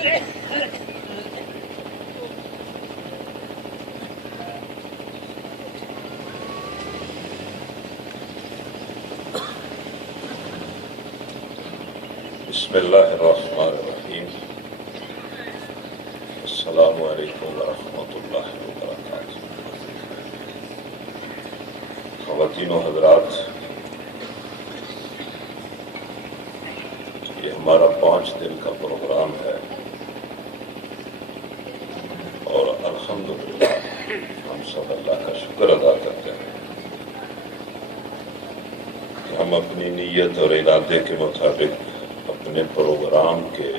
بسم اللہ الرحمن الرحیم. السلام علیکم ورحمۃ اللہ وبرکاتہ. خواتین و حضرات، یہ ہمارا 5 دن کا پروگرام ہے اور الحمدللہ ہم سب اللہ کا شکر ادا کرتے ہیں کہ ہم اپنی نیت اور ارادے کے مطابق اپنے پروگرام کے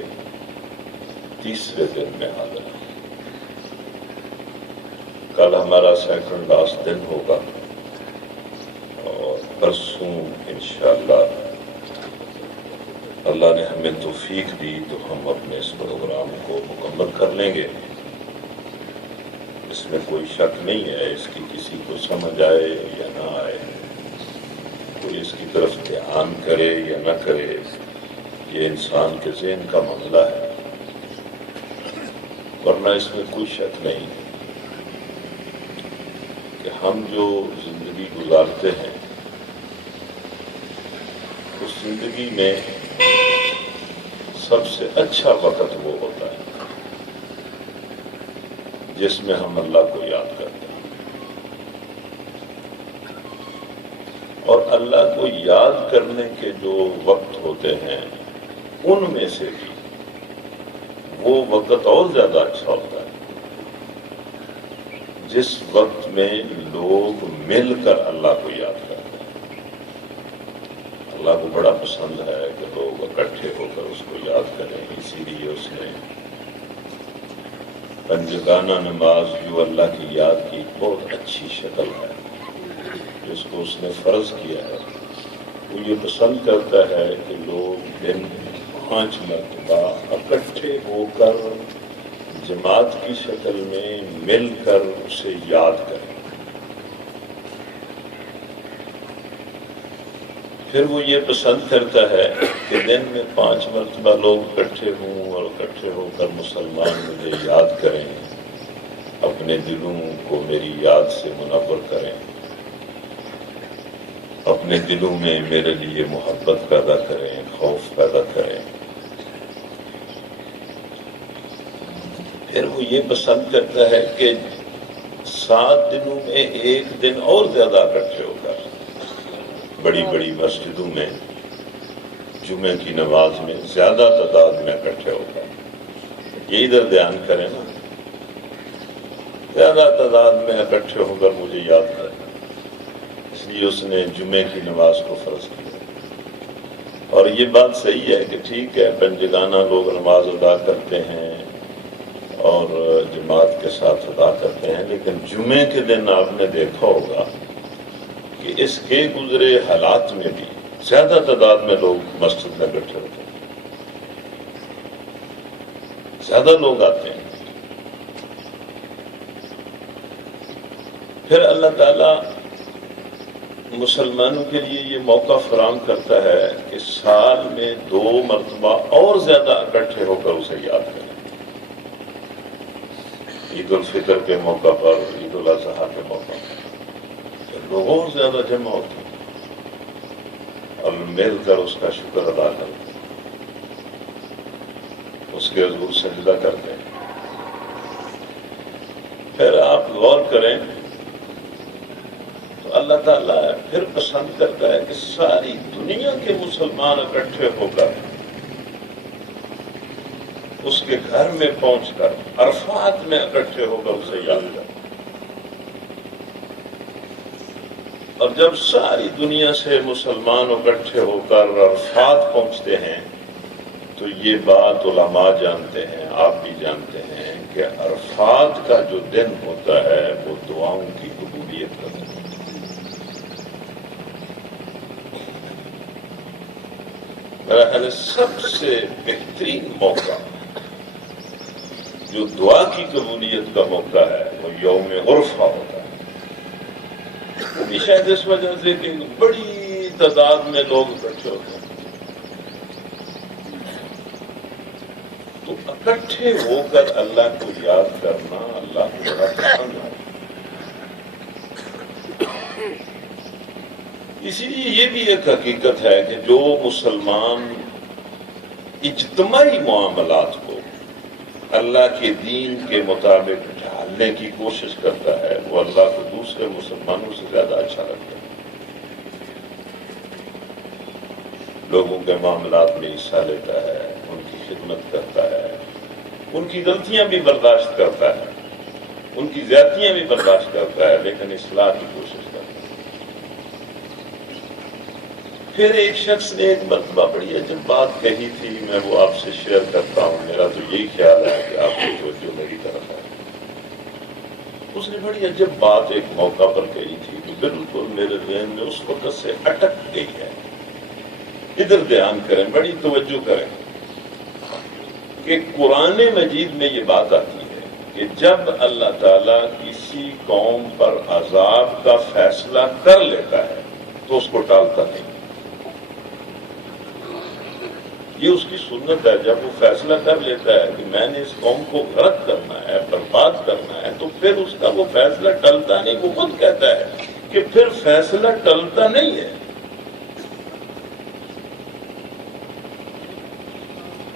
3رے دن میں حاضر ہیں. کل ہمارا 2nd لاسٹ دن ہوگا اور پرسوں انشاءاللہ اللہ نے ہمیں توفیق دی تو ہم اپنے اس پروگرام کو مکمل کر لیں گے. اس میں کوئی شک نہیں ہے، اس کی کسی کو سمجھ آئے یا نہ آئے، کوئی اس کی طرف دھیان کرے یا نہ کرے، یہ انسان کے ذہن کا معاملہ ہے، ورنہ اس میں کوئی شک نہیں کہ ہم جو زندگی گزارتے ہیں اس زندگی میں سب سے اچھا وقت وہ ہوتا ہے جس میں ہم اللہ کو یاد کرتے ہیں. اور اللہ کو یاد کرنے کے جو وقت ہوتے ہیں ان میں سے بھی وہ وقت اور زیادہ اچھا ہوتا ہے جس وقت میں لوگ مل کر اللہ کو یاد کرتے ہیں. اللہ کو بڑا پسند ہے کہ لوگ اکٹھے ہو کر اس کو یاد کریں. اسی لیے اس نے پنجگانہ نماز جو اللہ کی یاد کی بہت اچھی شکل ہے جس کو اس نے فرض کیا ہے. وہ یہ پسند کرتا ہے کہ لوگ دن 5 مرتبہ اکٹھے ہو کر جماعت کی شکل میں مل کر اسے یاد کریں. پھر وہ یہ پسند کرتا ہے کہ دن میں 5 مرتبہ لوگ اکٹھے ہوں اور اکٹھے ہو کر مسلمان مجھے یاد کریں، اپنے دلوں کو میری یاد سے منور کریں، اپنے دلوں میں میرے لیے محبت پیدا کریں، خوف پیدا کریں. پھر وہ یہ پسند کرتا ہے کہ 7 دنوں میں 1 دن اور زیادہ اکٹھے ہو کر بڑی بڑی مسجدوں میں جمعے کی نماز میں زیادہ تعداد میں اکٹھے ہو کر یہ ادھر دھیان کریں نا، زیادہ تعداد میں اکٹھے ہو کر مجھے یاد کریں. اس لیے اس نے جمعے کی نماز کو فرض کیا. اور یہ بات صحیح ہے کہ ٹھیک ہے پنجگانہ لوگ نماز ادا کرتے ہیں اور جماعت کے ساتھ ادا کرتے ہیں، لیکن جمعے کے دن آپ نے دیکھا ہوگا کہ اس کے گزرے حالات میں بھی زیادہ تعداد میں لوگ مسجد میں اکٹھے ہوتے ہیں، زیادہ لوگ آتے ہیں. پھر اللہ تعالیٰ مسلمانوں کے لیے یہ موقع فراہم کرتا ہے کہ سال میں 2 مرتبہ اور زیادہ اکٹھے ہو کر اسے یاد کریں. عید الفطر کے موقع پر، عید الاضحیٰ کے موقع پر لوگ اور زیادہ جمع ہوتے ہیں اور مل کر اس کا شکر ادا کرتے ہیں، اس کے حضور سجدہ کرتے ہیں. پھر آپ غور کریں تو اللہ تعالیٰ پھر پسند کرتا ہے کہ ساری دنیا کے مسلمان اکٹھے ہو کر اس کے گھر میں پہنچ کر عرفات میں اکٹھے ہو کر اسے یاد کریں. اور جب ساری دنیا سے مسلمان اکٹھے ہو کر عرفات پہنچتے ہیں تو یہ بات علماء جانتے ہیں، آپ بھی جانتے ہیں کہ عرفات کا جو دن ہوتا ہے وہ دعاؤں کی قبولیت کا دن ہے. میرا خیال ہے سب سے بہترین موقع جو دعا کی قبولیت کا موقع ہے وہ یوم عرفہ ہوتا ہے. وہ بھی شاید اس وجہ سے کہ بڑی تعداد میں لوگ اکٹھے ہوتے ہیں. تو اکٹھے ہو کر اللہ کو یاد کرنا اللہ کو بڑا پسند ہے. اسی لیے یہ بھی ایک حقیقت ہے کہ جو مسلمان اجتماعی معاملات کو اللہ کے دین کے مطابق ڈھالنے کی کوشش کرتا ہے وہ اللہ کو دوسرے مسلمانوں سے زیادہ اچھا لگتا ہے. لوگوں کے معاملات میں حصہ لیتا ہے، ان کی خدمت کرتا ہے، ان کی غلطیاں بھی برداشت کرتا ہے، ان کی زیادتیاں بھی برداشت کرتا ہے، لیکن اصلاح کی کوشش کرتا ہے. پھر ایک شخص نے ایک مرتبہ بڑی عجب بات کہی تھی، میں وہ آپ سے شیئر کرتا ہوں. میرا تو یہی خیال ہے کہ آپ کی توجہ میری طرف ہے. اس نے بڑی عجب بات ایک موقع پر کہی تھی کہ بالکل میرے ذہن میں اس وقت سے اٹک گئی ہے. ادھر دھیان کریں، بڑی توجہ کریں کہ قرآن مجید میں یہ بات آتی ہے کہ جب اللہ تعالیٰ کسی قوم پر عذاب کا فیصلہ کر لیتا ہے تو اس کو ٹالتا نہیں. یہ اس کی سنت ہے. جب وہ فیصلہ کر لیتا ہے کہ میں نے اس قوم کو غرق کرنا ہے، برباد کرنا ہے، تو پھر اس کا وہ فیصلہ ٹلتا نہیں. وہ خود کہتا ہے کہ پھر فیصلہ ٹلتا نہیں ہے.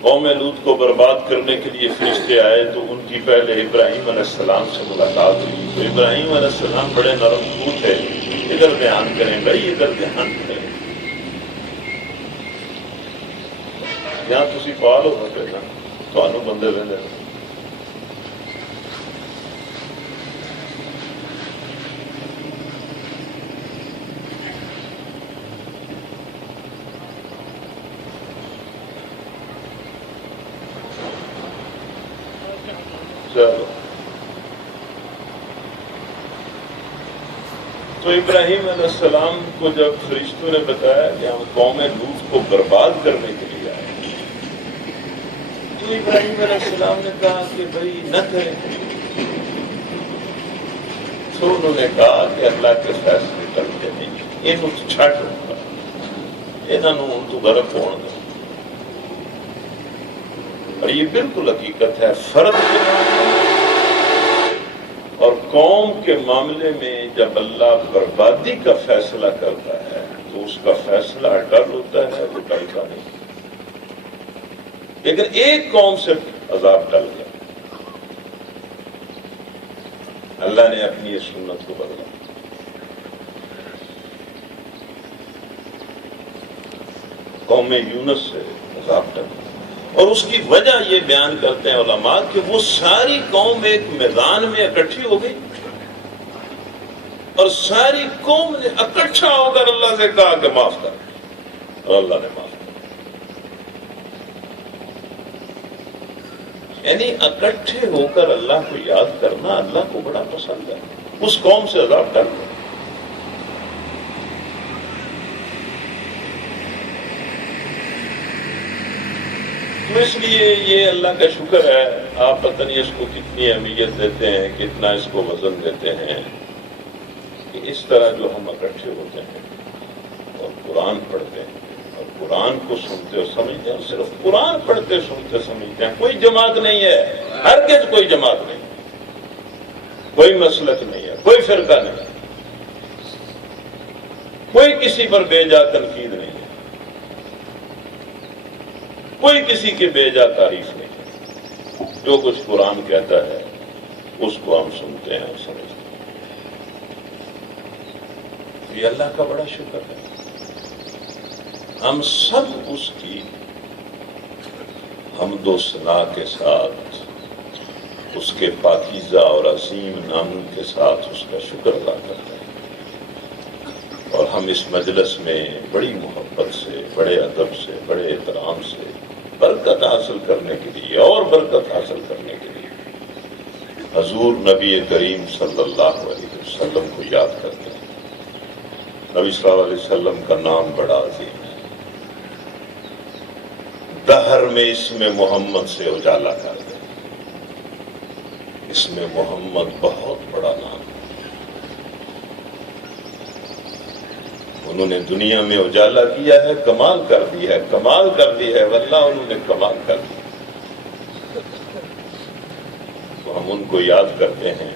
قوم لوط کو برباد کرنے کے لیے فرشتے آئے تو ان کی پہلے ابراہیم علیہ السلام سے ملاقات ہوئی. تو ابراہیم علیہ السلام بڑے نرم خو تھے. ادھر دھیان کریں بھائی، ادھر دھیان کریں. یہاں تسی فعال ہو سکے نا تو بندے رہنے. چلو، تو ابراہیم علیہ السلام کو جب فرشتوں نے بتایا کہ ہم قوم لوط کو برباد کرنے کے لیے آئے، تو ابراہیم علیہ السلام نے کہا کہ بھائی نہ کریں. تو انہوں نے کہا کہ اللہ کے فیصلے کرتے نہیں، یہ چھٹ ہوگا، یہاں تو غرق ہونے دو. اور یہ بالکل حقیقت ہے. فرد کے اور قوم کے معاملے میں جب اللہ بربادی کا فیصلہ کرتا ہے تو اس کا فیصلہ ڈر ہوتا ہے، وہ ڈرتا نہیں. لیکن ایک قوم سے عذاب ڈل گیا، اللہ نے اپنی اس سنت کو بدلا. قوم یونس سے عذاب ڈل گیا. اور اس کی وجہ یہ بیان کرتے ہیں علماء کہ وہ ساری قوم ایک میدان میں اکٹھی ہو گئی اور ساری قوم نے اکٹھا ہو کر اللہ سے کہا کہ معاف کر، اور اللہ نے معاف کر. یعنی اکٹھے ہو کر اللہ کو یاد کرنا اللہ کو بڑا پسند ہے. اس قوم سے عذاب ڈالنا. تو اس لیے یہ اللہ کا شکر ہے. آپ پتہ نہیں اس کو کتنی اہمیت دیتے ہیں، کتنا اس کو وزن دیتے ہیں کہ اس طرح جو ہم اکٹھے ہوتے ہیں اور قرآن پڑھتے ہیں اور قرآن کو سنتے اور سمجھتے ہیں، اور صرف قرآن پڑھتے سنتے سمجھتے ہیں. کوئی جماعت نہیں ہے، ہرگز کوئی جماعت نہیں، کوئی مسلک نہیں ہے، کوئی فرقہ نہیں ہے، کوئی کسی پر بے جا تنقید نہیں ہے، کوئی کسی کے بے جا تعریف نہیں ہے. جو کچھ قرآن کہتا ہے اس کو ہم سنتے ہیں اور سمجھتے ہیں. یہ اللہ کا بڑا شکر ہے. ہم سب اس کی حمد و ثنا کے ساتھ، اس کے پاکیزہ اور عظیم نام کے ساتھ اس کا شکر ادا کرتے ہیں. اور ہم اس مجلس میں بڑی محبت سے، بڑے ادب سے، بڑے احترام سے برکت حاصل کرنے کے لیے اور برکت حاصل کرنے کے لیے حضور نبی کریم صلی اللہ علیہ وسلم کو یاد کرتے ہیں. نبی صلی اللہ علیہ وسلم کا نام بڑا عظیم ہے. دہر میں اس میں محمد سے اجالا کر دیں. اس میں محمد بہت بڑا نام ہے. انہوں نے دنیا میں اجالا کیا ہے، کمال کر دی ہے، کمال کر دی ہے، واللہ انہوں نے کمال کر دی. ہم ان کو یاد کرتے ہیں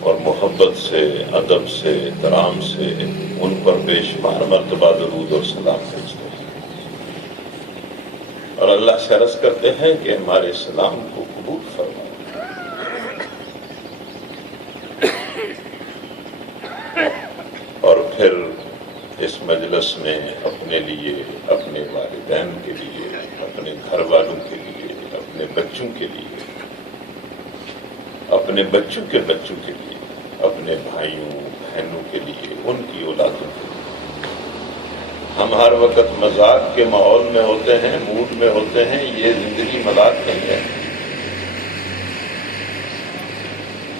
اور محبت سے، ادب سے، احترام سے ان پر بے شمار مرتبہ درود اور سلام بھیجتے ہیں اور اللہ سے عرض کرتے ہیں کہ ہمارے سلام کو قبول فرمائے۔ اور پھر اس مجلس میں اپنے لیے، اپنے والدین کے لیے، اپنے گھر والوں کے لیے، اپنے بچوں کے لیے، اپنے بچوں کے بچوں کے لیے، اپنے بھائیوں بہنوں کے لیے، ان کی اولادوں کے لیے، ہم ہر وقت مذاق کے ماحول میں ہوتے ہیں، موڈ میں ہوتے ہیں۔ یہ زندگی مذاق نہیں ہے،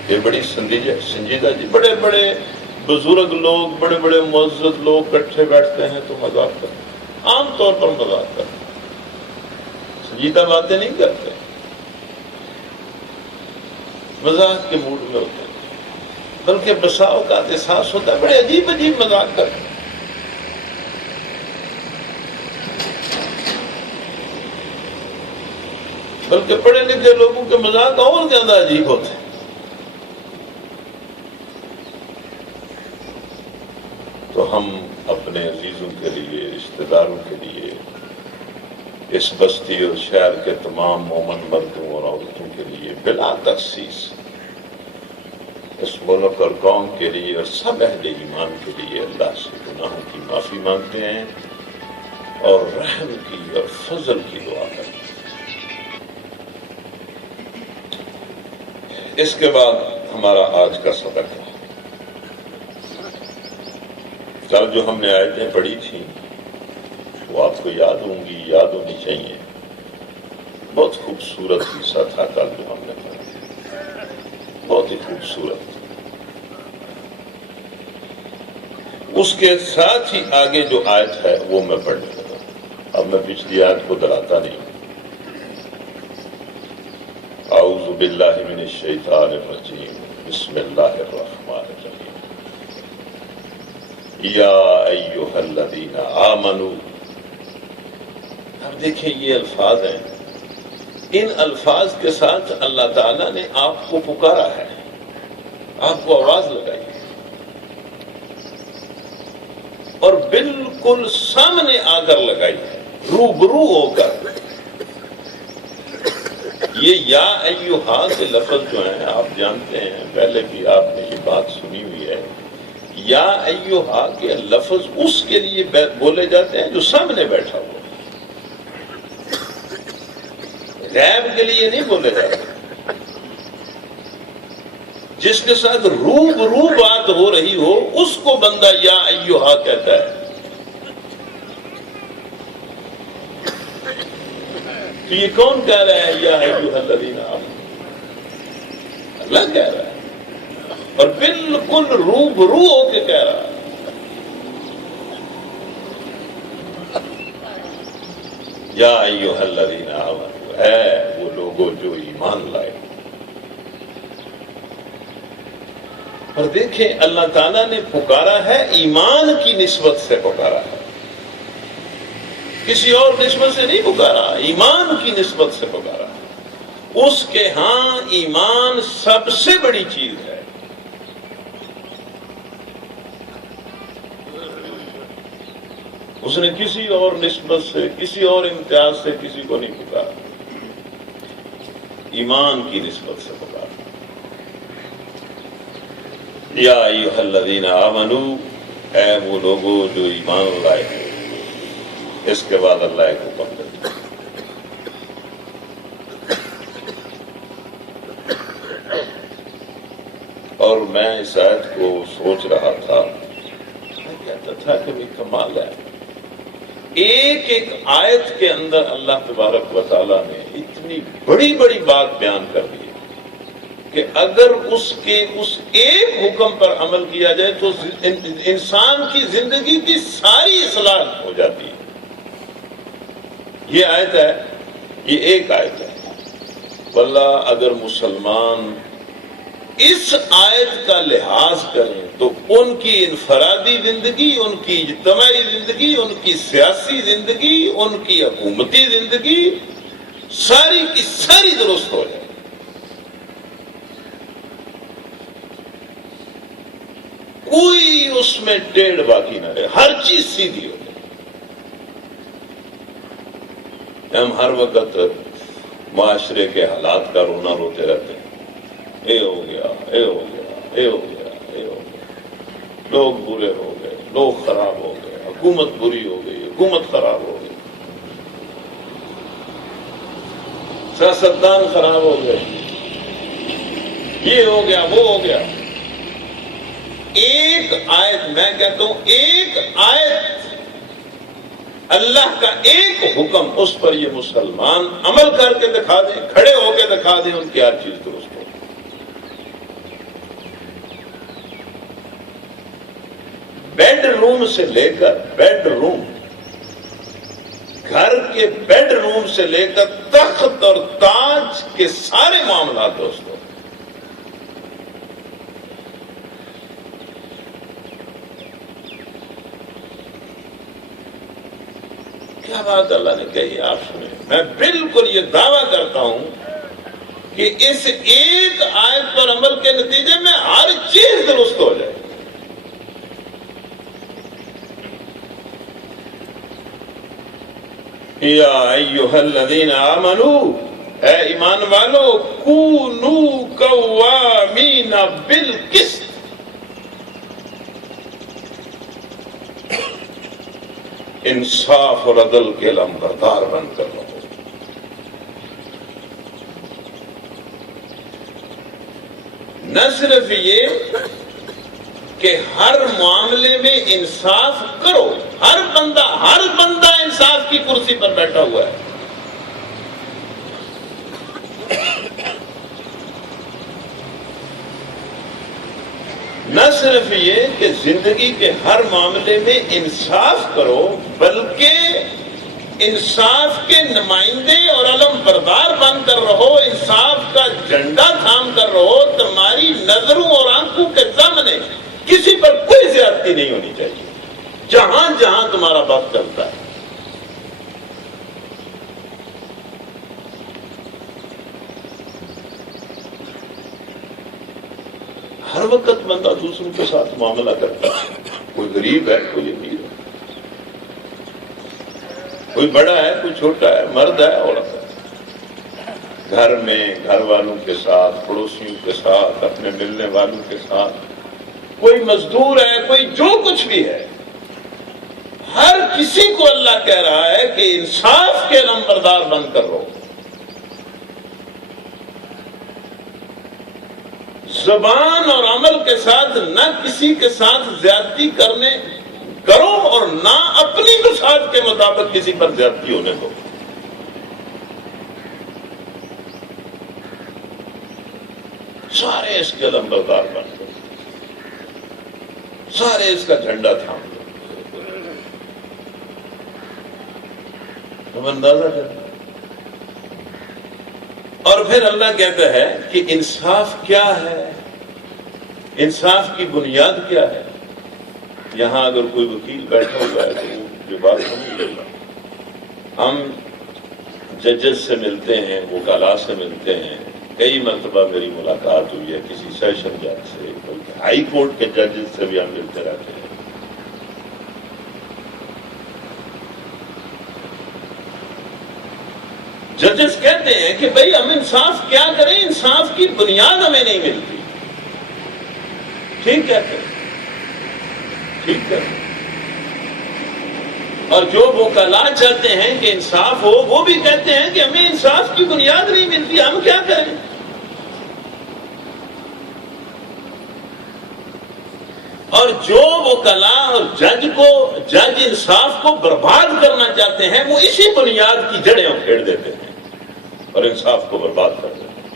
یہ بڑی سنجیدہ جی۔ بڑے بڑے بزرگ لوگ، بڑے بڑے معزز لوگ اکٹھے بیٹھتے ہیں تو مذاق کرتے ہیں، عام طور پر مذاق کرتے ہیں، سنجیدہ باتیں نہیں کرتے، مذاق کے موڈ میں ہوتے ہیں، بلکہ بسا اوقات احساس ہوتا ہے بڑے عجیب عجیب مذاق کرتے ہیں۔ بلکہ پڑھے لکھے لوگوں کے مذاق اور زیادہ عجیب ہوتے ہیں۔ تو ہم اپنے عزیزوں کے لیے، رشتہ داروں کے لیے، اس بستی اور شہر کے تمام مومن مردوں اور عورتوں کے لیے بلا تخصیص، اس ملک اور قوم کے لیے اور سب اہل ایمان کے لیے اللہ سے گناہوں کی معافی مانگتے ہیں اور رحم کی اور فضل کی دعا کرتے ہیں۔ اس کے بعد ہمارا آج کا سبق ہے۔ کل جو ہم نے آیتیں پڑھی تھیں وہ آپ کو یاد ہوں گی، یاد ہونی چاہیے۔ بہت خوبصورت حصہ تھا کل جو ہم نے پڑھا، بہت ہی خوبصورت۔ اس کے ساتھ ہی آگے جو آیت ہے وہ میں پڑھنے لگا۔ اب میں پچھلی آیت کو دہراتا نہیں۔ اعوذ باللہ من الشیطان الرجیم، بسم اللہ الرحمن الرحیم۔ یا ایھا الذین آمنوا، اب دیکھیں یہ الفاظ ہیں، ان الفاظ کے ساتھ اللہ تعالیٰ نے آپ کو پکارا ہے، آپ کو آواز لگائی اور بالکل سامنے آ کر لگائی ہے، روبرو ہو کر۔ یہ یا ایھا کے لفظ جو ہیں آپ جانتے ہیں، پہلے بھی آپ نے یہ بات سنی ہوئی ہے، یا ایھا کے لفظ اس کے لیے بولے جاتے ہیں جو سامنے بیٹھا ہوا، غیب کے لیے نہیں بولے جاتے۔ جس کے ساتھ روبرو بات ہو رہی ہو اس کو بندہ یا ایھا کہتا ہے۔ تو یہ کون کہہ رہا ہے یا ایھا الذین آمنوا؟ اللہ کہہ رہا ہے اور بالکل روبرو ہو کے کہہ رہا ہے۔ یا ایھا الذین آمنوا، اے وہ لوگوں جو ایمان لائے۔ اور دیکھیں اللہ تعالیٰ نے پکارا ہے، ایمان کی نسبت سے پکارا ہے، کسی اور نسبت سے نہیں پکارا، ایمان کی نسبت سے پکارا ہے۔ اس کے ہاں ایمان سب سے بڑی چیز ہے۔ اس نے کسی اور نسبت سے، کسی اور امتیاز سے کسی کو نہیں پکارا، ایمان کی نسبت سے پکارا۔ یا ایھا الذین آمنوا، اے وہ لوگوں جو ایمان لائے ہیں۔ اس کے بعد اللہ ایک حکم دیتا ہے۔ اور میں اس آیت کو سوچ رہا تھا، میں کہتا تھا کہ بھی کمال ہے، ایک ایک آیت کے اندر اللہ تبارک و تعالیٰ نے اتنی بڑی بڑی بات بیان کر دی کہ اگر اس ایک حکم پر عمل کیا جائے تو انسان کی زندگی کی ساری اصلاح ہو جاتی ہے۔ یہ آیت ہے، یہ ایک آیت ہے۔ واللہ اگر مسلمان اس آیت کا لحاظ کریں تو ان کی انفرادی زندگی، ان کی اجتماعی زندگی، ان کی سیاسی زندگی، ان کی حکومتی زندگی ساری کی ساری درست ہو جائے۔ کوئی اس میں ٹیڑھ باقی نہ رہے، ہر چیز سیدھی ہو جائے۔ ہم ہر وقت معاشرے کے حالات کا رونا روتے رہتے ہیں، اے ہو گیا، اے ہو گیا، اے ہو گیا، اے ہو گیا، لوگ برے ہو گئے، لوگ خراب ہو گئے، حکومت بری ہو گئی، حکومت خراب ہو گئی، سیاستدان خراب ہو گئے، یہ ہو گیا، وہ ہو گیا۔ ایک آیت، میں کہتا ہوں ایک آیت، اللہ کا ایک حکم، اس پر یہ مسلمان عمل کر کے دکھا دیں، کھڑے ہو کے دکھا دیں، ان کی ہر چیز درست ہو۔ بیڈ روم سے لے کر بیڈ روم، گھر کے بیڈ روم سے لے کر تخت اور تاج کے سارے معاملات دوستوں، کیا بات اللہ نے کہی آپ سنیں۔ میں بالکل یہ دعویٰ کرتا ہوں کہ اس ایک آیت پر عمل کے نتیجے میں ہر چیز درست ہو جائے۔ یا ایھا الذین آمنوا، اے ایمان والو، کونوا قوامین بالقسط، انصاف اور عدل کے لمبردار بن کر رہو۔ نہ صرف یہ کہ ہر معاملے میں انصاف کرو، ہر بندہ انصاف کی کرسی پر بیٹھا ہوا ہے۔ نہ صرف یہ کہ زندگی کے ہر معاملے میں انصاف کرو، بلکہ انصاف کے نمائندے اور علم بردار بن کر رہو، انصاف کا جھنڈا تھام کر رہو۔ تمہاری نظروں اور آنکھوں کے سامنے کسی پر کوئی زیادتی نہیں ہونی چاہیے، جہاں جہاں تمہارا وقت چلتا ہے۔ ہر وقت بندہ دوسروں کے ساتھ معاملہ کرتا ہے، کوئی غریب ہے، کوئی امیر ہے، کوئی بڑا ہے، کوئی چھوٹا ہے، مرد ہے، عورت ہے، گھر میں گھر والوں کے ساتھ، پڑوسیوں کے ساتھ، اپنے ملنے والوں کے ساتھ، کوئی مزدور ہے، کوئی جو کچھ بھی ہے، ہر کسی کو اللہ کہہ رہا ہے کہ انصاف کے نمبردار بن کر رہو۔ زبان اور عمل کے ساتھ نہ کسی کے ساتھ زیادتی کرو اور نہ اپنی بساط کے مطابق کسی پر زیادتی ہونے دو۔ سارے اس کے لمبردار بن گئے، سارے اس کا جھنڈا تھام لو۔ ہم اندازہ کریں۔ اور پھر اللہ کہتا ہے کہ انصاف کیا ہے، انصاف کی بنیاد کیا ہے۔ یہاں اگر کوئی وکیل بیٹھا ہوا ہے تو وہ جو بات سمجھ لے گا۔ ہم ججز سے ملتے ہیں، وکلاء سے ملتے ہیں، کئی مرتبہ میری ملاقات ہوئی ہے کسی سیشن جج سے، ہائی کورٹ کے ججز سے بھی ہم ملتے رہتے ہیں۔ ججز کہتے ہیں کہ بھئی ہم انصاف کیا کریں، انصاف کی بنیاد ہمیں نہیں ملتی۔ ٹھیک کہتے ہیں، ٹھیک کہتے ہیں۔ اور جو وکلاء چاہتے ہیں کہ انصاف ہو، وہ بھی کہتے ہیں کہ ہمیں انصاف کی بنیاد نہیں ملتی، ہم کیا کریں۔ اور جو وکلاء اور جج انصاف کو برباد کرنا چاہتے ہیں، وہ اسی بنیاد کی جڑیں اکھیڑ دیتے ہیں اور انصاف کو برباد کر دیتے ہیں۔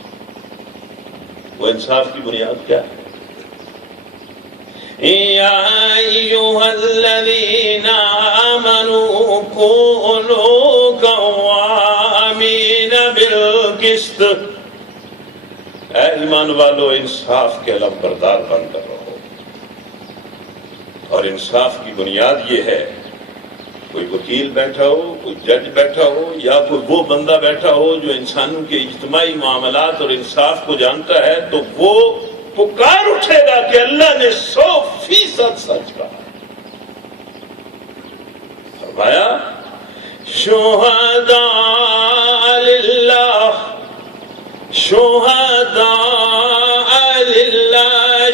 وہ انصاف کی بنیاد کیا ہے؟ یا ایھا الذین آمنوا کونوا قوامین بالقسط، اے ایمان والو انصاف کے علمبردار بن کر رہو۔ اور انصاف کی بنیاد یہ ہے، کوئی وکیل بیٹھا ہو، کوئی جج بیٹھا ہو، یا کوئی وہ بندہ بیٹھا ہو جو انسانوں کے اجتماعی معاملات اور انصاف کو جانتا ہے، تو وہ پکار اٹھے گا کہ اللہ نے 100% سچ کہا. فرمایا شہداء للہ شہداء للہ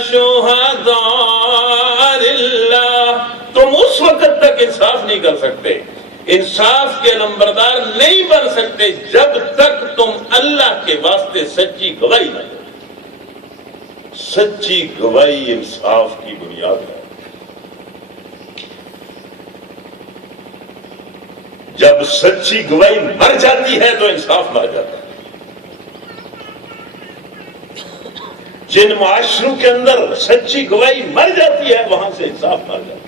شہداء للہ. تم اس وقت تک انصاف نہیں کر سکتے، انصاف کے نمبردار نہیں بن سکتے جب تک تم اللہ کے واسطے سچی گواہی نہ دو. سچی گواہی انصاف کی بنیاد ہے. جب سچی گواہی مر جاتی ہے تو انصاف مر جاتا ہے. جن معاشروں کے اندر سچی گواہی مر جاتی ہے وہاں سے انصاف مر جاتا ہے.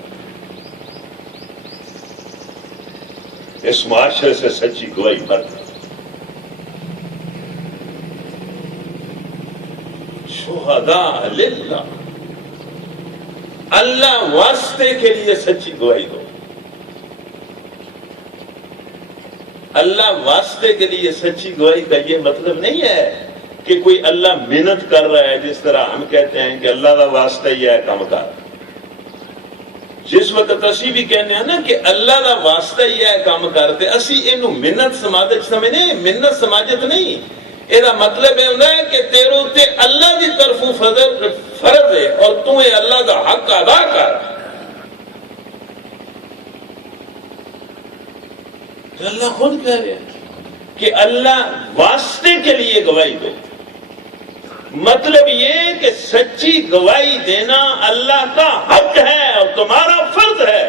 اس معاشرے سے سچی گواہی مر جاتی ہے. شہداء للہ، اللہ واسطے کے لیے سچی گواہی دو. اللہ واسطے کے لیے سچی گواہی کا یہ مطلب نہیں ہے کہ کوئی اللہ محنت کر رہا ہے، جس طرح ہم کہتے ہیں کہ اللہ کا واسطہ ہی ہے کام کر. جس وقت اسی بھی کہنے ہیں نا کہ اللہ کا واسطہ ہی ہے کام کرتے، اسی اینو منت سماجت سمجھنے. منت سماجت نہیں، یہ مطلب ہے کہ تیرو تے اللہ کی طرف فرض ہے اور تو اللہ کا حق ادا کر. اللہ خود کہہ رہے ہیں کہ اللہ واسطے کے لیے گواہی دو. مطلب یہ کہ سچی گواہی دینا اللہ کا حق ہے اور تمہارا فرض ہے،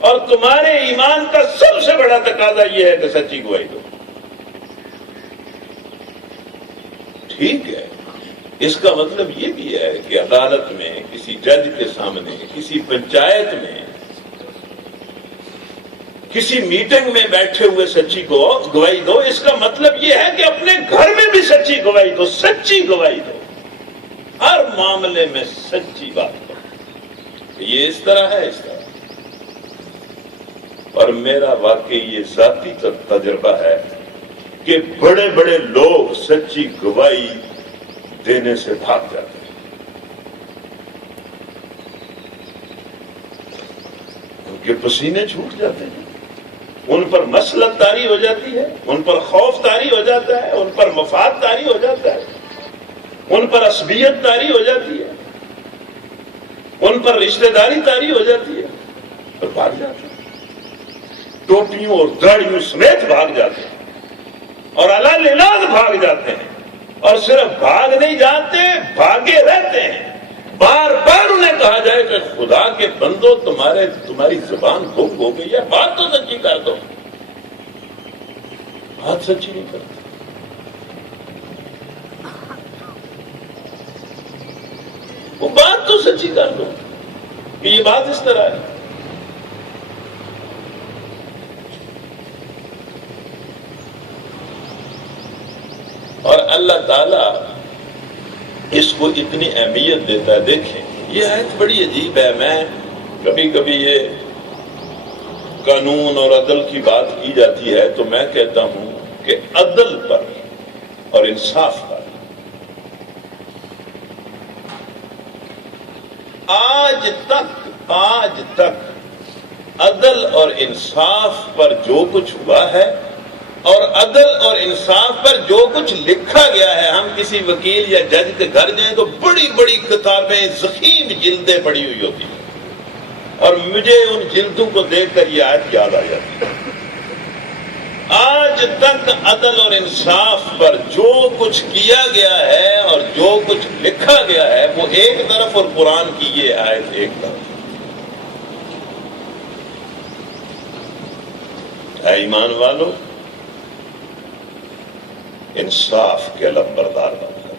اور تمہارے ایمان کا سب سے بڑا تقاضا یہ ہے کہ سچی گواہی دو. ٹھیک ہے، اس کا مطلب یہ بھی ہے کہ عدالت میں، کسی جج کے سامنے، کسی پنچایت میں، کسی میٹنگ میں بیٹھے ہوئے سچی کو گواہی دو. اس کا مطلب یہ ہے کہ اپنے گھر میں بھی سچی گواہی دو. سچی گواہی دو، ہر معاملے میں سچی بات کرو. یہ اس طرح ہے، اس طرح. اور میرا واقعی یہ ذاتی تجربہ ہے کہ بڑے بڑے لوگ سچی گواہی دینے سے بھاگ جاتے ہیں. ان کے پسینے چھوٹ جاتے ہیں، ان پر مسلط طاری ہو جاتی ہے، ان پر خوف طاری ہو جاتا ہے، ان پر مفاد طاری ہو جاتا ہے، ان پر عصبیت طاری ہو جاتی ہے، ان پر رشتہ داری طاری ہو جاتی ہے، اور بھاگ جاتے ہیں. ٹوپیوں اور داڑیوں سمیت بھاگ جاتے ہیں اور اللہ للاز بھاگ جاتے ہیں. اور صرف بھاگ نہیں جاتے، بھاگے رہتے ہیں. بار بار انہیں کہا جائے کہ خدا کے بندو تمہاری زبان گم ہو گئی ہے، بات تو سچی کر دو. بات سچی نہیں کرتے. وہ بات تو سچی کر دو کہ یہ بات اس طرح ہے. اور اللہ تعالی اس کو اتنی اہمیت دیتا ہے. دیکھیں یہ آیت بڑی عجیب ہے. میں کبھی کبھی یہ قانون اور عدل کی بات کی جاتی ہے تو میں کہتا ہوں کہ عدل پر اور انصاف پر آج تک عدل اور انصاف پر جو کچھ ہوا ہے اور عدل اور انصاف پر جو کچھ لکھا گیا ہے، ہم کسی وکیل یا جج کے گھر جائیں تو بڑی بڑی کتابیں، ضخیم جلدیں پڑی ہوئی ہوتی ہیں، اور مجھے ان جلدوں کو دیکھ کر یہ آیت یاد آ جاتی ہے. آج تک عدل اور انصاف پر جو کچھ کیا گیا ہے اور جو کچھ لکھا گیا ہے وہ ایک طرف، اور قرآن کی یہ آیت ایک طرف. اے ایمان والو، انصاف کے لمبردار بن کر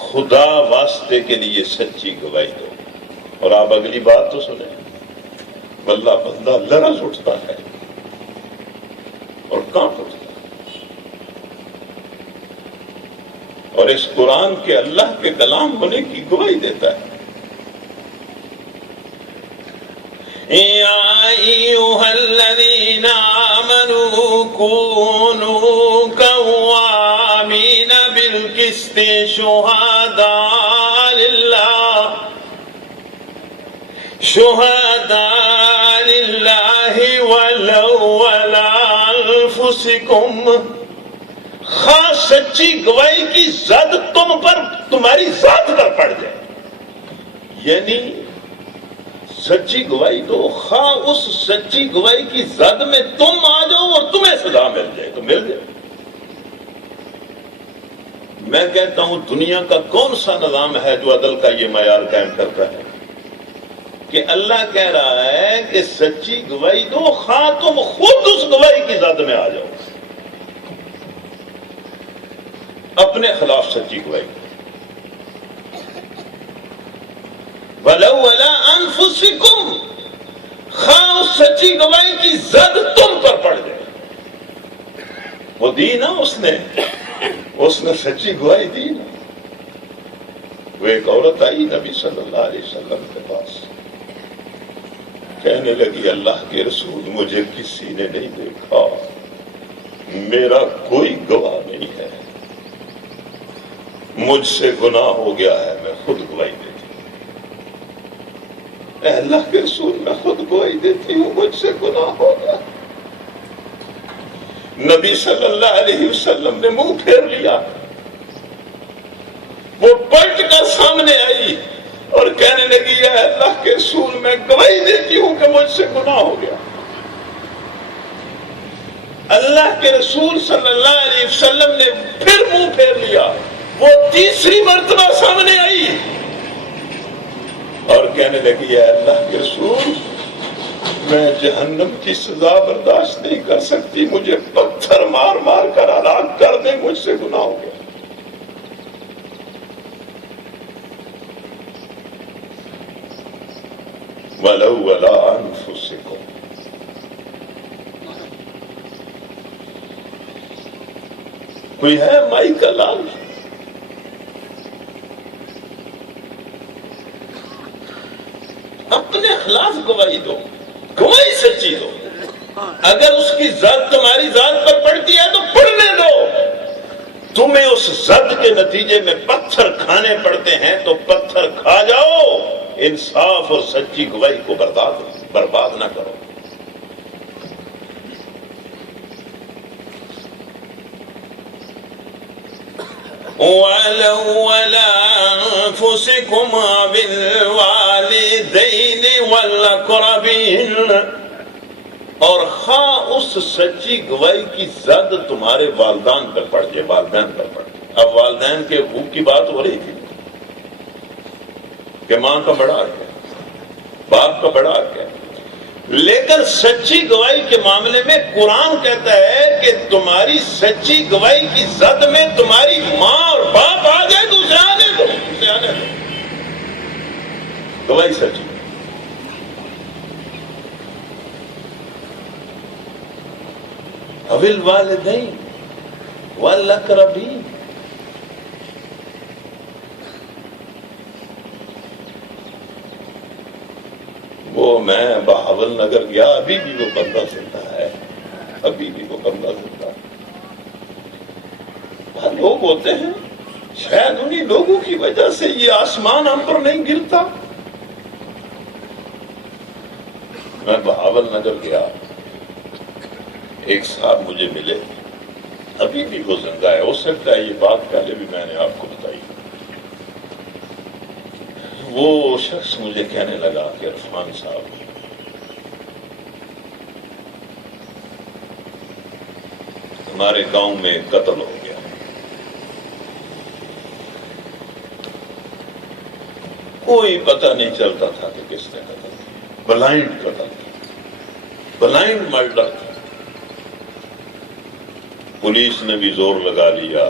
خدا واسطے کے لیے سچی گواہی دو. اور آپ اگلی بات تو سنیں، بندہ لرز اٹھتا ہے اور کانپ اٹھتا ہے، اور اس قرآن کے اللہ کے کلام ہونے کی گواہی دیتا ہے. یا ایھا الذین آمنوا کونوا قوامین بالقسط شهداء لله شهداء لله ولو على أنفسكم خاص سچی گواہی کی زد تم پر تمہاری ذات پر پڑ جائے، یعنی سچی گواہی دو، خواہ اس سچی گواہی کی زد میں تم آ جاؤ اور تمہیں سزا مل جائے تو مل جائے۔ میں کہتا ہوں دنیا کا کون سا نظام ہے جو عدل کا یہ معیار قائم کرتا ہے کہ اللہ کہہ رہا ہے کہ سچی گواہی دو، خواہ تم خود اس گواہی کی زد میں آ جاؤ، اپنے خلاف سچی گواہی دو۔ وَلَوْ عَلَىٰ أَنفُسِكُمْ خواہ اس سچی گواہی کی زد تم پر پڑ جائے۔ وہ دی نا اس نے سچی گواہی دی نا۔ وہ ایک عورت آئی نبی صلی اللہ علیہ وسلم کے پاس، کہنے لگی اللہ کے رسول مجھے کسی نے نہیں دیکھا، میرا کوئی گواہ نہیں ہے، مجھ سے گناہ ہو گیا ہے، میں خود گواہی دیتی ہوں۔ اے اللہ کے رسول میں خود گواہی دیتی ہوں، مجھ سے گناہ ہو گیا۔ نبی صلی اللہ علیہ وسلم نے منہ پھیر لیا، وہ پلٹ کر سامنے آئی اور کہنے لگی اے اللہ کے رسول میں گواہی دیتی ہوں کہ مجھ سے گناہ ہو گیا۔ اللہ کے رسول صلی اللہ علیہ وسلم نے پھر منہ پھیر لیا، وہ تیسری مرتبہ سامنے آئی اور کہنے لگی اے اللہ کے رسول میں جہنم کی سزا برداشت نہیں کر سکتی، مجھے پتھر مار مار کر ہلاک کر دیں، مجھ سے گناہ ہو گیا۔ وَلَوْ عَلَىٰ أَنفُسِكُمْ کوئی ہے مائی کا لال؟ اپنے خلاف گواہی دو، گواہی سچی دو، اگر اس کی ذات تمہاری ذات پر پڑتی ہے تو پڑنے دو، تمہیں اس زد کے نتیجے میں پتھر کھانے پڑتے ہیں تو پتھر کھا جاؤ، انصاف اور سچی گواہی کو برباد نہ کرو۔ وَلَوْ عَلَىٰ أَنفُسِكُمْ بِالْوَالِدَيْنِ وَالْأَقْرَبِينَ اور خواہ اس سچی گواہی کی زد تمہارے والدین پر پڑ جائے، والدین پر پڑ جائے۔ اب والدین کے حقوق کی بات ہو رہی تھی کہ ماں کا بڑا حق ہے، باپ کا بڑا حق ہے، لیکن سچی گواہی کے معاملے میں قرآن کہتا ہے کہ تمہاری سچی گواہی کی زد میں تمہاری ماں اور باپ آ جائے تو اسے آنے دو، اسے آنے دو، گواہی سچی۔ اول والدین والاقربین وہ میں بہاول نگر گیا، ابھی بھی وہ بندہ زندہ ہے، ابھی بھی وہ بندہ زندہ ہے۔ وہاں لوگ ہوتے ہیں، شاید انہی لوگوں کی وجہ سے یہ آسمان ہم پر نہیں گرتا۔ میں بہاول نگر گیا، ایک صاحب مجھے ملے، ابھی بھی وہ زندہ ہے، ہو سکتا ہے یہ بات پہلے بھی میں نے آپ کو بتائی۔ وہ شخص مجھے کہنے لگا کہ عرفان صاحب ہمارے گاؤں میں قتل ہو گیا، کوئی پتہ نہیں چلتا تھا کہ کس نے قتل کیا، بلائنڈ قتل تھا، بلائنڈ مرڈر تھا۔ پولیس نے بھی زور لگا لیا،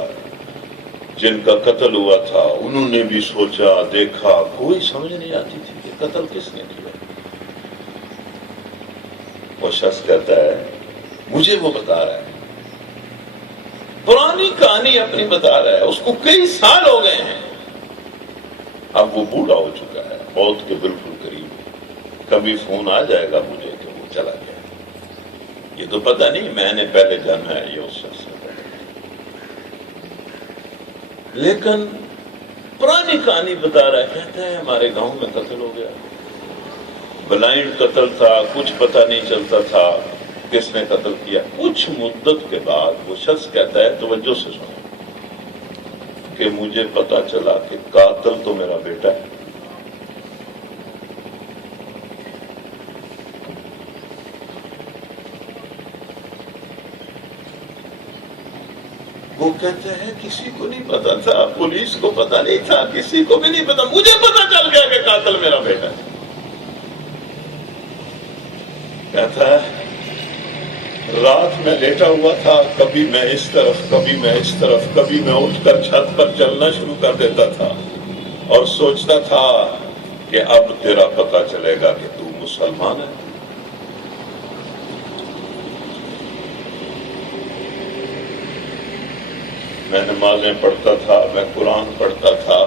جن کا قتل ہوا تھا انہوں نے بھی سوچا دیکھا، کوئی سمجھ نہیں آتی تھی کہ قتل کس نے کیا۔ وہ شخص کہتا ہے، مجھے وہ بتا رہا ہے، پرانی کہانی اپنی بتا رہا ہے، اس کو کئی سال ہو گئے ہیں، اب وہ بوڑھا ہو چکا ہے، موت کے بالکل قریب، کبھی فون آ جائے گا مجھے کہ وہ چلا گیا۔ یہ تو پتہ نہیں، میں نے پہلے جانا ہے یہ اس شخص سے۔ لیکن پرانی کہانی بتا رہا ہے، کہتا ہے ہمارے گاؤں میں قتل ہو گیا، بلائنڈ قتل تھا، کچھ پتہ نہیں چلتا تھا کس نے قتل کیا۔ کچھ مدت کے بعد وہ شخص کہتا ہے، توجہ سے سنو، کہ مجھے پتا چلا کہ قاتل تو میرا بیٹا ہے۔ وہ کہتے ہیں کسی کو نہیں پتا تھا، پولیس کو پتا نہیں تھا، کسی کو بھی نہیں پتا، مجھے پتا چل گیا کہ قاتل میرا بیٹا ہے۔ کہتا ہے رات میں لیٹا ہوا تھا، کبھی میں اس طرف کبھی میں اس طرف، کبھی میں اٹھ کر چھت پر چلنا شروع کر دیتا تھا اور سوچتا تھا کہ اب تیرا پتا چلے گا کہ تو مسلمان ہے۔ میں نمازیں پڑھتا تھا، میں قرآن پڑھتا تھا،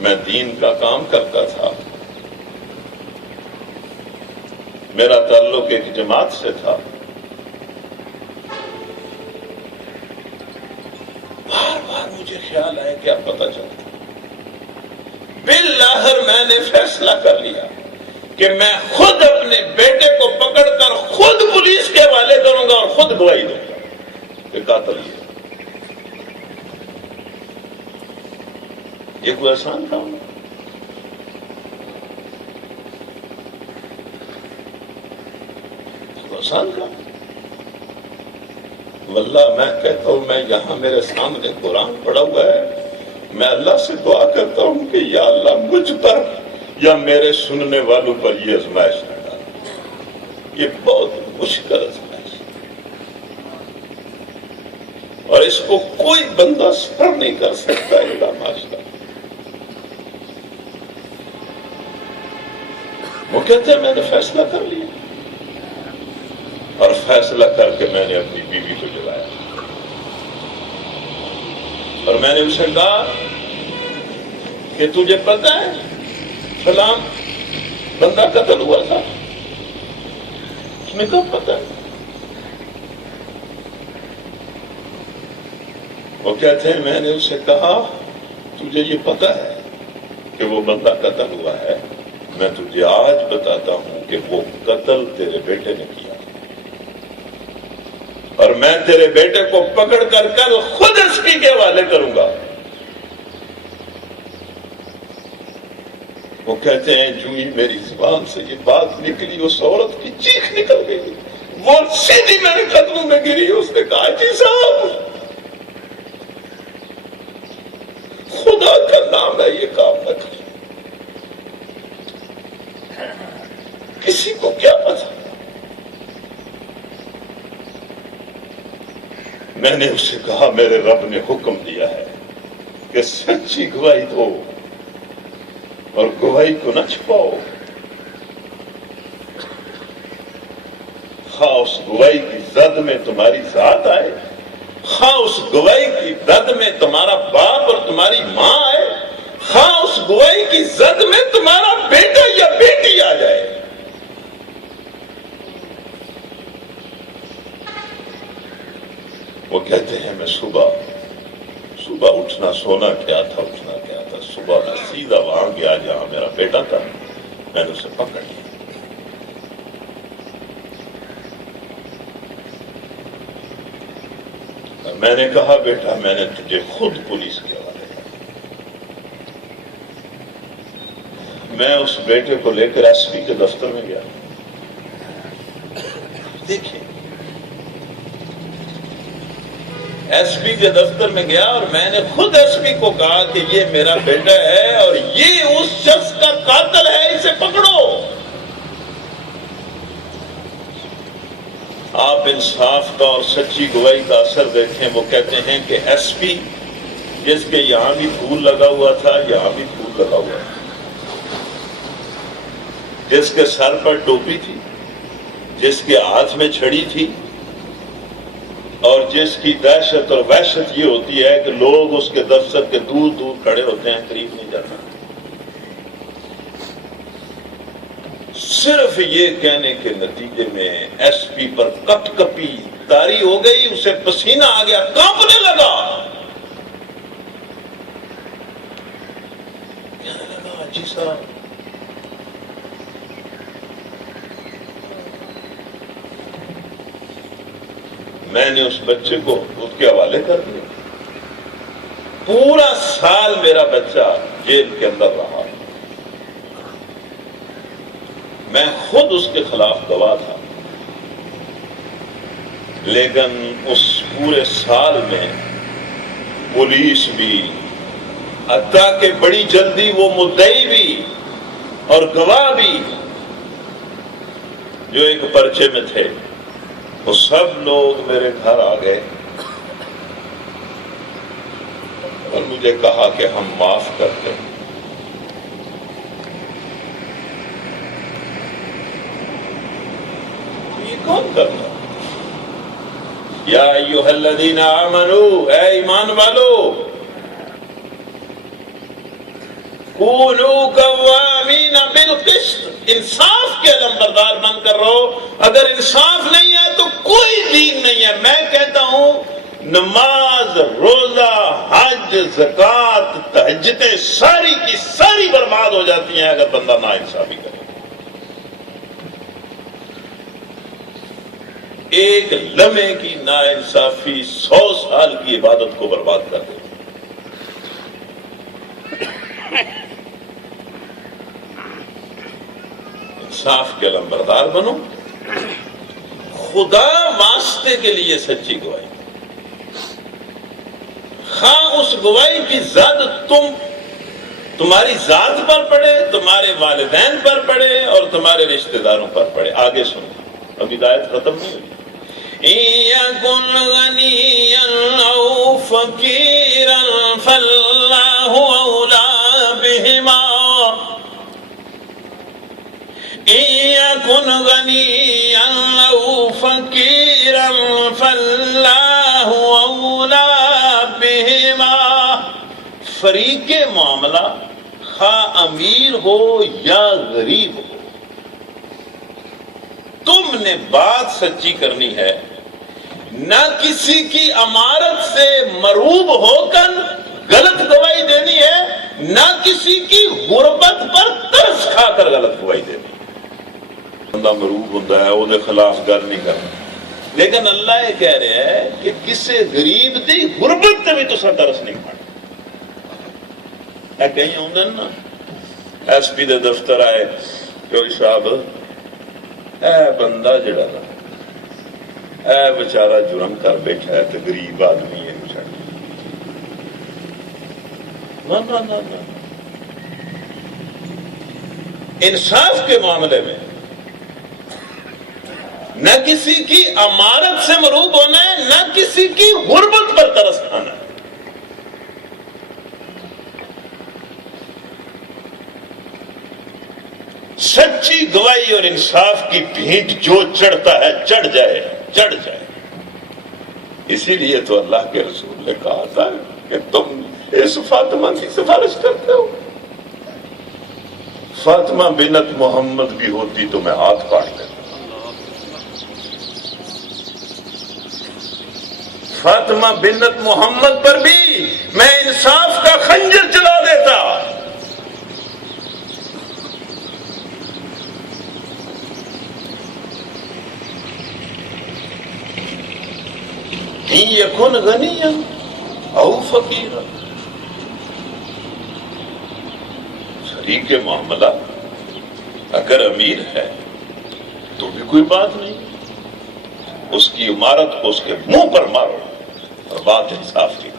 میں دین کا کام کرتا تھا، میرا تعلق ایک جماعت سے تھا۔ بار بار مجھے خیال آیا کہ اب پتہ چلتا۔ بالآخر میں نے فیصلہ کر لیا کہ میں خود اپنے بیٹے کو پکڑ کر خود پولیس کے حوالے کروں گا اور خود گواہی دوں گا کہ قاتل یہ۔ یہ کوئی آسان کام ہے؟ آسان کام؟ واللہ میں کہتا ہوں، میں یہاں میرے سامنے قرآن پڑھا ہوا ہے، میں اللہ سے دعا کرتا ہوں کہ یا اللہ مجھ پر یا میرے سننے والوں پر یہ آزمائش نہ ڈال۔ یہ بہت مشکل آزمائش اور اس کو کوئی بندہ سفر نہیں کر سکتا الا ماشاءاللہ۔ وہ کہتے ہیں میں نے فیصلہ کر لیا، اور فیصلہ کر کے میں نے اپنی بیوی کو جلایا اور میں نے اسے کہا کہ تجھے پتہ ہے فلاں بندہ قتل ہوا تھا؟ اس نے کہا پتہ ہے۔ وہ کہتے ہیں میں نے اسے کہا تجھے یہ پتہ ہے کہ وہ بندہ قتل ہوا ہے؟ میں تجھے آج بتاتا ہوں کہ وہ قتل تیرے بیٹے نے کیا اور میں تیرے بیٹے کو پکڑ کر کل خود ایس پی کے حوالے کروں گا۔ وہ کہتے ہیں جو ہی میری زبان سے یہ بات نکلی اس عورت کی چیخ نکل گئی، وہ سیدھی میرے قدموں میں گری۔ اس نے کہا جی صاحب خدا کا نام ہے یہ کام نہ کر، کسی کو کیا پتا۔ میں نے اسے کہا میرے رب نے حکم دیا ہے کہ سچی گواہی دو اور گواہی کو نہ چھپاؤ، خواہ اس گواہی کی زد میں تمہاری ذات آئے، خواہ اس گواہی کی زد میں تمہارا باپ اور تمہاری ماں آئے، خواہ اس گواہی کی زد میں تمہارا بیٹا یا بیٹی آ جائے۔ وہ کہتے ہیں میں صبح اٹھنا، سونا کیا تھا، اٹھنا کیا تھا، صبح میں سیدھا وہاں گیا جہاں میرا بیٹا تھا، میں نے اسے پکڑ لیا۔ میں نے کہا بیٹا میں نے تجھے خود پولیس کے حوالے کیا۔ میں اس بیٹے کو لے کر ایس پی کے دفتر میں گیا۔ دیکھیں ایس پی کے دفتر میں گیا اور میں نے خود ایس پی کو کہا کہ یہ میرا بیٹا ہے اور یہ اس شخص کا قاتل ہے، اسے پکڑو۔ آپ انصاف کا اور سچی گواہی کا اثر دیکھیں۔ وہ کہتے ہیں کہ ایس پی جس کے یہاں بھی پھول لگا ہوا تھا، یہاں بھی پھول لگا ہوا تھا، جس کے سر پر ٹوپی تھی، جس کے ہاتھ میں چھڑی تھی، اور جس کی دہشت اور وحشت یہ ہوتی ہے کہ لوگ اس کے دفتر کے دور دور کھڑے ہوتے ہیں، قریب نہیں جاتا۔ صرف یہ کہنے کے نتیجے میں ایس پی پر کپ کپی طاری ہو گئی، اسے پسینہ آ گیا، کانپنے لگا۔ جی صاحب میں نے اس بچے کو خود کے حوالے کر دیا. پورا سال میرا بچہ جیل کے اندر رہا. میں خود اس کے خلاف گواہ تھا، لیکن اس پورے سال میں پولیس بھی، حتیٰ کہ بڑی جلدی وہ مدعی بھی اور گواہ بھی جو ایک پرچے میں تھے، وہ سب لوگ میرے گھر آ گئے اور مجھے کہا کہ ہم معاف کرتے ہیں. یہ کون کرتا؟ یا ایھا الذین آمنوا، اے ایمان والو، کونوا قوامین بالقسط، انصاف کے علمبردار بن کر رہو. اگر انصاف نہیں ہے تو کوئی دین نہیں ہے. میں کہتا ہوں نماز، روزہ، حج، زکوٰۃ، تہجدیں ساری کی ساری برباد ہو جاتی ہیں اگر بندہ نا انصافی کرے. ایک لمحے کی نا انصافی 100 سال کی عبادت کو برباد کر دے. انصاف کے علمبردار بنو. خدا واسطے کے لیے سچی گواہی، خواہ اس گواہی کی زد تمہاری ذات پر پڑے، تمہارے والدین پر پڑے اور تمہارے رشتہ داروں پر پڑے. آگے سنو، ابھی آیت ختم نہیں ہوئی. یَکُنْ غَنِيًّا أَوْ فَقِيرًا فَاللَّهُ أَوْلَىٰ بِهِمَا. یَکُنْ غَنِيًّا أَوْ فَقِيرًا فَاللَّهُ أَوْلَىٰ بِهِمَا. فریق معاملہ خواہ امیر ہو یا غریب ہو، تم نے بات سچی کرنی ہے. نہ کسی کی امارت سے مروب ہو کر غلط گواہی دینی ہے، نہ کسی کی غربت پر ترس کھا کر غلط گواہی دینی ہے. بندہ مروب ہوتا ہے وہ دے خلاف گل نہیں کرنا، لیکن اللہ یہ کہہ رہے ہیں کہ کسی غریب دی غربت تے بھی تساں ترس نہیں کھانا. اے کہیں ہوندے نا ایس پی دے دفتر آئے کہ صاحب اے بندہ جڑا نا اے بیچارہ جرم کر بیٹھا ہے تو غریب آدمی ہے نہ انصاف کے معاملے میں نہ کسی کی امارت سے مروب ہونا ہے، نہ کسی کی غربت پر ترس کھانا ہے. سچی گواہی اور انصاف کی بھینٹ جو چڑھتا ہے چڑھ جائے. اسی لیے تو اللہ کے رسول نے کہا تھا کہ تم اس فاطمہ کی سفارش کرتے ہو. فاطمہ بنت محمد بھی ہوتی تو میں ہاتھ کاٹ لیتا. فاطمہ بنت محمد پر بھی میں انصاف کا خنجر چلا دیتا. یکن غنیا او فقیرا. شریک معاملہ اگر امیر ہے تو بھی کوئی بات نہیں، اس کی عمارت کو اس کے منہ پر مارو اور بات انصاف کی.